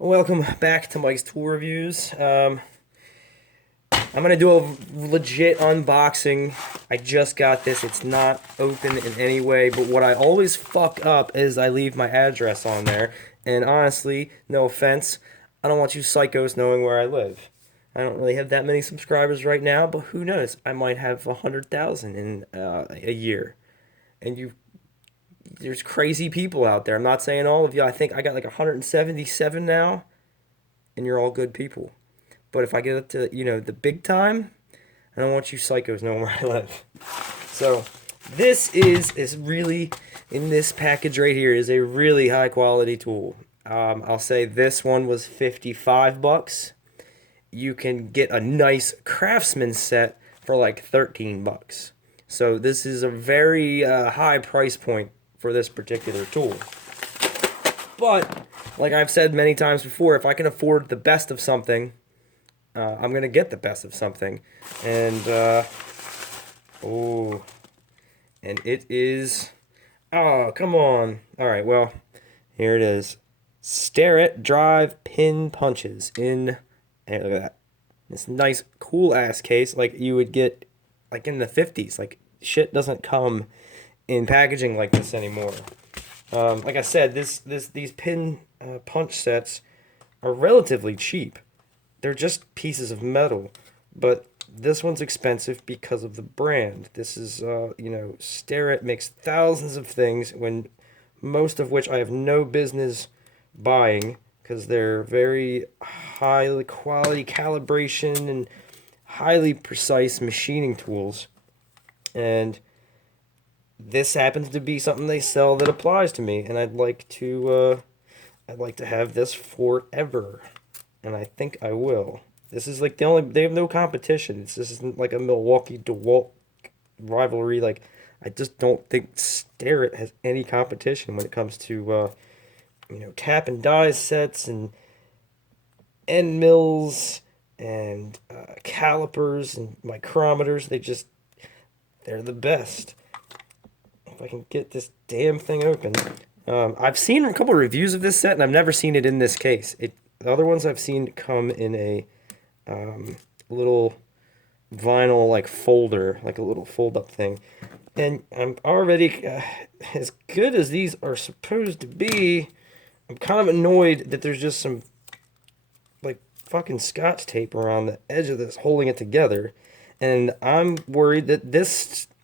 Welcome back to Mike's Tool Reviews. I'm gonna do a legit unboxing. I just got this. It's not open in any way, but what I always fuck up is I leave my address on there. And honestly, no offense, I don't want you psychos knowing where I live. I don't really have that many subscribers right now, but who knows? I might have 100,000 in a year. And there's crazy people out there. I'm not saying all of you. I think I got like 177 now, and you're all good people. But if I get up to, the big time, I don't want you psychos knowing where I live. So this is really, in this package right here, is a really high quality tool. I'll say this one was 55 bucks. You can get a nice Craftsman set for like 13 bucks. So this is a very high price point for this particular tool. But like I've said many times before, if I can afford the best of something, I'm gonna get the best of something, and oh, and it is. Oh, come on! All right, well, here it is. Starrett drive pin punches in. Hey, look at that! This nice, cool ass case, like you would get, like in the '50s. Like shit doesn't come in packaging like this anymore. Like I said, these pin punch sets are relatively cheap. They're just pieces of metal, but this one's expensive because of the brand. This is, Starrett makes thousands of things, when most of which I have no business buying because they're very high quality calibration and highly precise machining tools. And this happens to be something they sell that applies to me, and I'd like to have this forever, and I think I will. This is like they have no competition. This isn't like a Milwaukee DeWalt rivalry. Like, I just don't think Starrett has any competition when it comes to tap and die sets and end mills and calipers and micrometers. They're the best. If I can get this damn thing open. I've seen a couple of reviews of this set, and I've never seen it in this case. The other ones I've seen come in a little vinyl like folder, like a little fold-up thing. And I'm already, as good as these are supposed to be, I'm kind of annoyed that there's just some like fucking scotch tape around the edge of this holding it together. And I'm worried that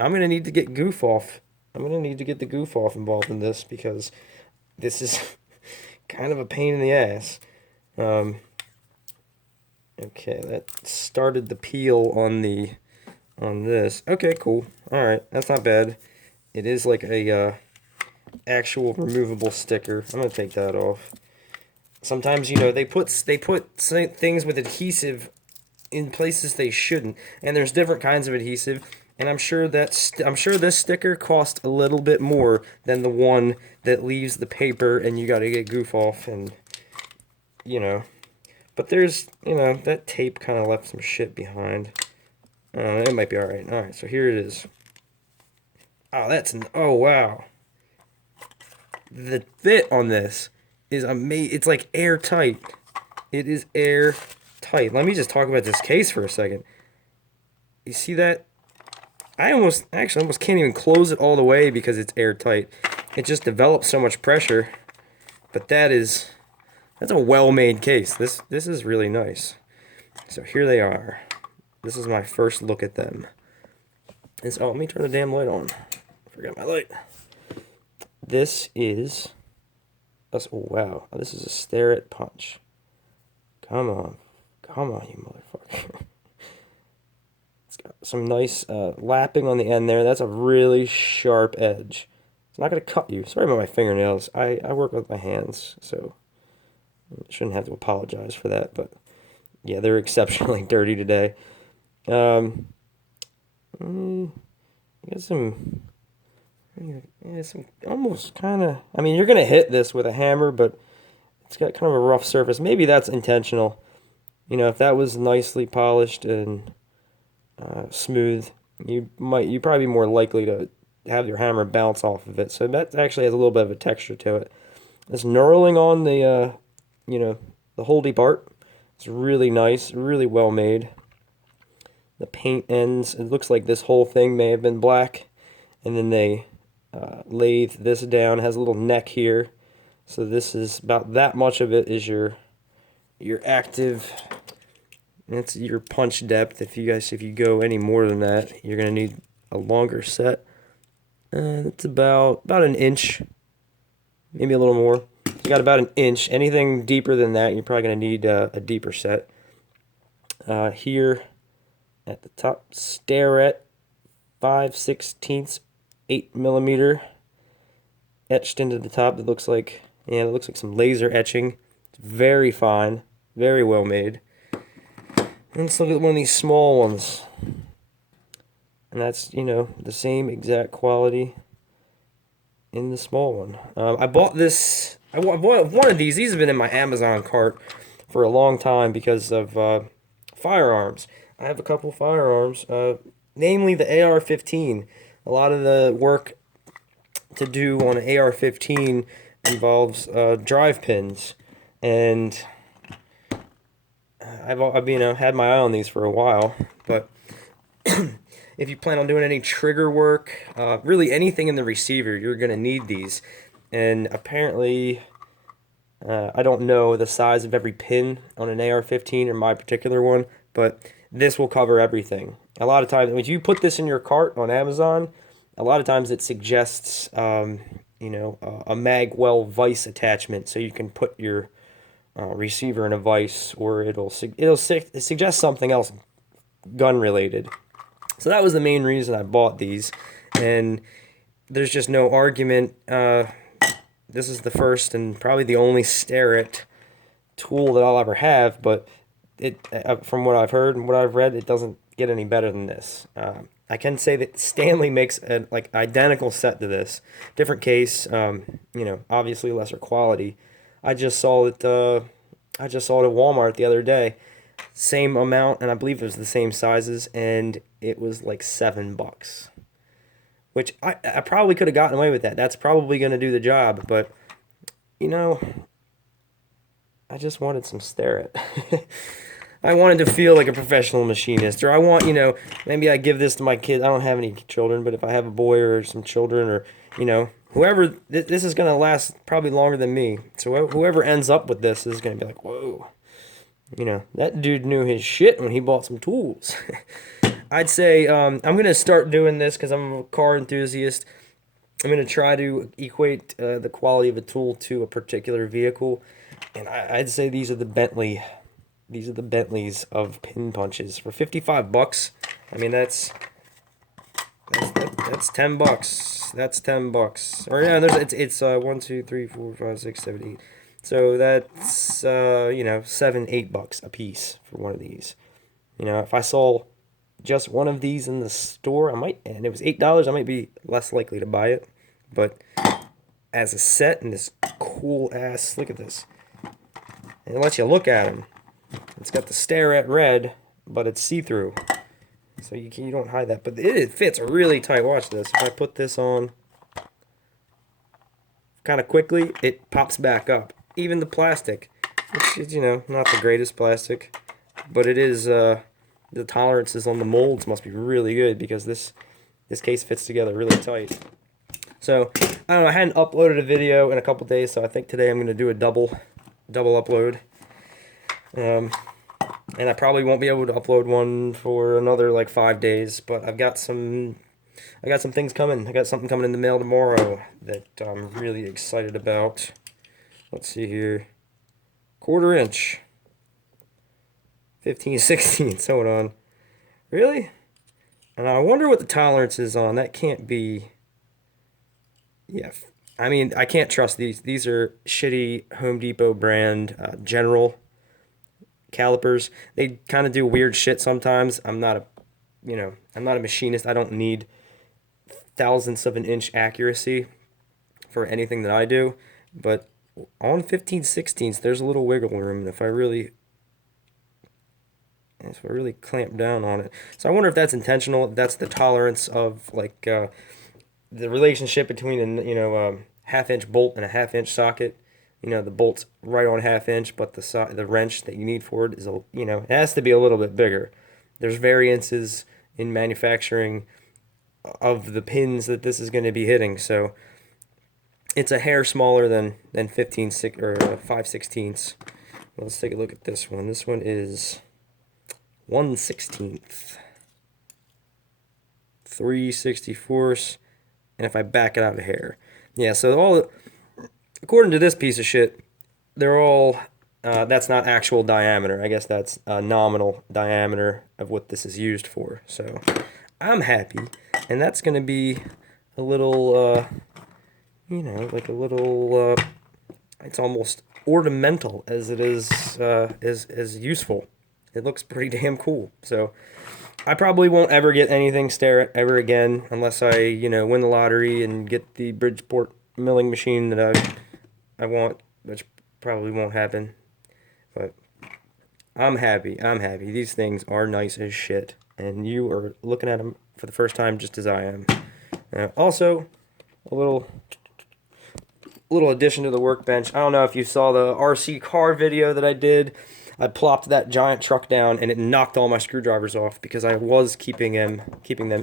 I'm going to need to get Goof Off. I'm going to need to get the Goof Off involved in this, because this is kind of a pain in the ass. Okay, that started the peel on this. Okay, cool. All right, that's not bad. It is like a actual removable sticker. I'm gonna take that off. Sometimes they put things with adhesive in places they shouldn't, and there's different kinds of adhesive. And I'm sure this sticker cost a little bit more than the one that leaves the paper, and you got to get Goof Off, and you know. But there's, that tape kind of left some shit behind. It might be alright. Alright, so here it is. Oh, wow. The fit on this is amazing. It's like airtight. It is airtight. Let me just talk about this case for a second. You see that? I almost can't even close it all the way because it's airtight. It just develops so much pressure. But that's a well-made case. This is really nice. So here they are. This is my first look at them. Oh, let me turn the damn light on. I forgot my light. This is oh, wow. This is a Starrett punch. Come on, you motherfucker. It's got some nice lapping on the end there. That's a really sharp edge. It's not gonna cut you. Sorry about my fingernails. I work with my hands, so shouldn't have to apologize for that, but yeah, they're exceptionally dirty today. Got some almost kind of. I mean, you're gonna hit this with a hammer, but it's got kind of a rough surface. Maybe that's intentional. If that was nicely polished and smooth, you'd probably be more likely to have your hammer bounce off of it. So that actually has a little bit of a texture to it. This knurling on the the holdy part. It's really nice, really well made. The paint ends, it looks like this whole thing may have been black, and then they lathe this down. It has a little neck here, so this is about that much of it is your active. That's your punch depth. If you go any more than that, you're gonna need a longer set. It's about an inch, maybe a little more. You got about an inch. Anything deeper than that, you're probably gonna need a deeper set. Here at the top, Starrett 5/16 8mm etched into the top. It looks like some laser etching. It's very fine, very well made. And let's look at one of these small ones. And that's, the same exact quality in the small one. I bought this. I bought one of these. These have been in my Amazon cart for a long time because of firearms. I have a couple firearms, namely the AR-15. A lot of the work to do on an AR-15 involves drive pins, and I've had my eye on these for a while. But if you plan on doing any trigger work, really anything in the receiver, you're gonna need these. And apparently, I don't know the size of every pin on an AR-15 or my particular one, but this will cover everything. A lot of times, when you put this in your cart on Amazon, a lot of times it suggests, a magwell vise attachment, so you can put your receiver in a vise, or it'll suggest something else gun related. So that was the main reason I bought these, and there's just no argument. This is the first and probably the only Starrett tool that I'll ever have, but from what I've heard and what I've read, it doesn't get any better than this. I can say that Stanley makes an identical set to this, different case. Obviously lesser quality. I just saw it at Walmart the other day. Same amount, and I believe it was the same sizes, and it was like $7. Which I probably could have gotten away with that. That's probably going to do the job, but I just wanted some Starrett. I wanted to feel like a professional machinist, or I want, maybe I give this to my kids. I don't have any children, but if I have a boy or some children, or, whoever, this is going to last probably longer than me. So whoever ends up with this is going to be like, whoa, that dude knew his shit when he bought some tools. I'd say I'm going to start doing this because I'm a car enthusiast. I'm going to try to equate the quality of a tool to a particular vehicle. And I'd say these are the Bentleys of pin punches for $55. I mean, that's $10. That's $10. Or yeah, it's 1, 2, 3, 4, 5, 6, 7, 8. So that's $7-8 a piece for one of these. If I saw just one of these in the store, and it was $8, I might be less likely to buy it. But as a set, and this cool ass, look at this. And it lets you look at them. It's got the Starrett red, but it's see-through, so you don't hide that. But it fits really tight. Watch this. If I put this on kind of quickly, it pops back up. Even the plastic, which is not the greatest plastic, but it is. The tolerances on the molds must be really good because this case fits together really tight. So I don't know. I hadn't uploaded a video in a couple days, so I think today I'm going to do a double upload. And I probably won't be able to upload one for another like 5 days, but I got some things coming. I got something coming in the mail tomorrow that I'm really excited about. Let's see here. 1/4 inch. 15/16. Hold on. Really? And I wonder what the tolerance is on. That can't be. Yeah. I mean, I can't trust these. These are shitty Home Depot brand General calipers. They kind of do weird shit sometimes. I'm not a machinist. I don't need thousandths of an inch accuracy for anything that I do. But on 15/16, there's a little wiggle room, and if I really clamp down on it. So I wonder if that's intentional. If that's the tolerance of the relationship between a 1/2 inch bolt and a 1/2 inch socket. you know, the bolt's right on 1/2 inch, but the wrench that you need for it is, you know, it has to be a little bit bigger. There's variances in manufacturing of the pins that this is going to be hitting, so it's a hair smaller than 15 or 5/16. Let's take a look at this one. This one is 1/16, 3/64, and if I back it out a hair, yeah. So all, according to this piece of shit, they're all. That's not actual diameter. I guess that's a nominal diameter of what this is used for. So I'm happy, and that's gonna be a little, you know, like a little. It's almost ornamental as it is useful. It looks pretty damn cool. So I probably won't ever get anything Starrett ever again unless I, you know, win the lottery and get the Bridgeport milling machine that I want, which probably won't happen. But I'm happy. I'm happy. These things are nice as shit, and you are looking at them for the first time just as I am. Also, a little addition to the workbench. I don't know if you saw the RC car video that I did. I plopped that giant truck down and it knocked all my screwdrivers off because I was keeping them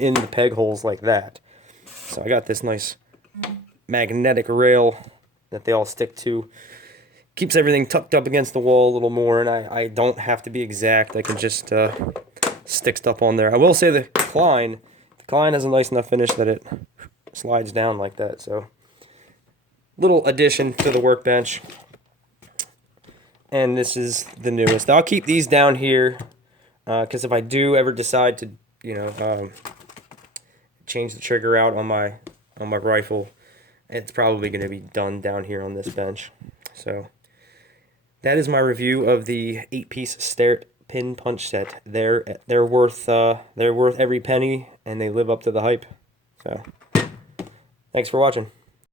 in the peg holes like that. So I got this nice magnetic rail that they all stick to. Keeps everything tucked up against the wall a little more, and I don't have to be exact. I can just stick stuff on there. I will say the Klein has a nice enough finish that it slides down like that. So little addition to the workbench. And this is the newest. I'll keep these down here because if I do ever decide to, you know, change the trigger out on my rifle, it's probably going to be done down here on this bench. So that is my review of the 8-piece Starrett pin punch set. They're worth every penny, and they live up to the hype. So thanks for watching.